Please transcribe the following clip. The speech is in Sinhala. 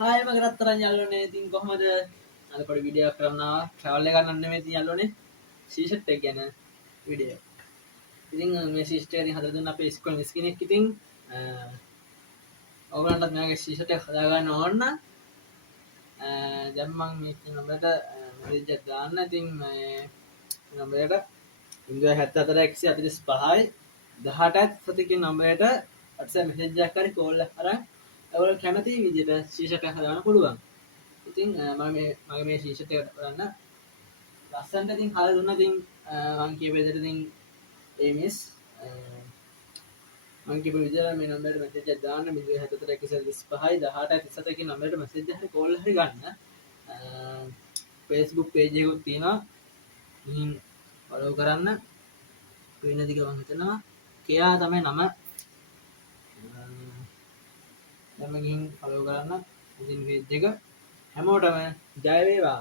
හාය මගේ රත්තරන් යාළුවනේ. ඉතින් කොහමද? අද පොඩි වීඩියෝ එකක් කරනවා. ට්‍රැවල් එක ගන්න නෙමෙයි ඉතින් යාළුවනේ. සීෂට් එක ගැන වීඩියෝ. ඉතින් මේ සීෂට් එක ඉතින් හදලා දුන්න අපේ ඉස්කෝලේ මිස් කෙනෙක්. ඉතින් ඔයගලන්ටත් මෙයාගේ සීෂට් එක හදා ගන්න ඕන නම් දැන් මම මේ නම්බරයට මෙසේජ් එකක් දාන්න. ඉතින් මේ නම්බරයට 074 145යි 18ත් කියන නම්බරයට WhatsApp මෙසේජ් එකක් හරි කෝල් එකක් අරන් ඔයගොල්ලෝ කැමති විදිහට සීෂට් එක හදාගන්න පුළුවන්. ඉතින් මගේ මේ ශීෂත් එකට බලන්න ලස්සන්ට ඉතින් හදලා දුන්නා. ඉතින් මම කියපු විදිහට ඉතින් මිස් මම කියපු විදිහට මේ නම්බරයට මෙසේජ් එකක් දාන්න. 074 145යි 18යි 37 කියන නම්බරයට මෙසේජ් එකක් හරි කෝල් හරි ගන්න. Facebook page එකකුත් තියෙනවා. ගිහින් ෆලෝ කරන්න. වෙන දිග මම හිතනවා කෙයා තමයි නම. දැන් ගිහින් ෆලෝ කරන්න. ඉතින් page එක හැමෝටම ජය වේවා.